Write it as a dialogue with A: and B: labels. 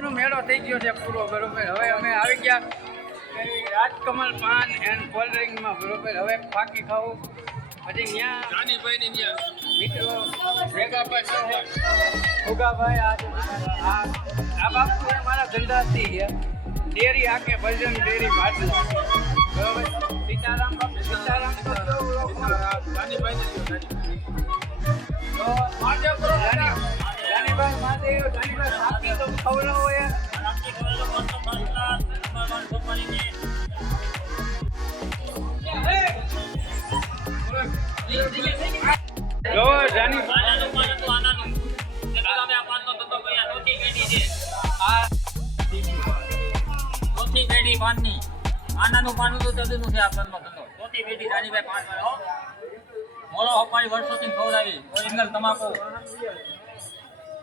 A: નો મેળો થઈ ગયો છે પૂરો બરોબર હવે અમે આવી ગયા એ રાજકમલ પાન એન્ડ કોલ્ડ ડ્રિંકમાં બરોબર હવે ફાકી ખાવું પછી ત્યાં મિત્રો
B: ભેગા પણ છે
A: ફુગાભાઈ આ આ આ બાપુ એ મારા ધંધાથી છે ડેરી આકે ભજન ડેરી ભાટલા બરોબર સીતારામ બાપુ
B: સીતારામ તો તો
A: મહાદેવ કરો જાનીભાઈ મહાદેવ જાનીભાઈ
B: પેઢી પાનની આનાનું પાનું તો છે આ પાનનો ધંધો ચોથી પેઢી રાણીભાઈ પાન મોડો મોળો વર્ષોથી ખવડાવી તમાકુ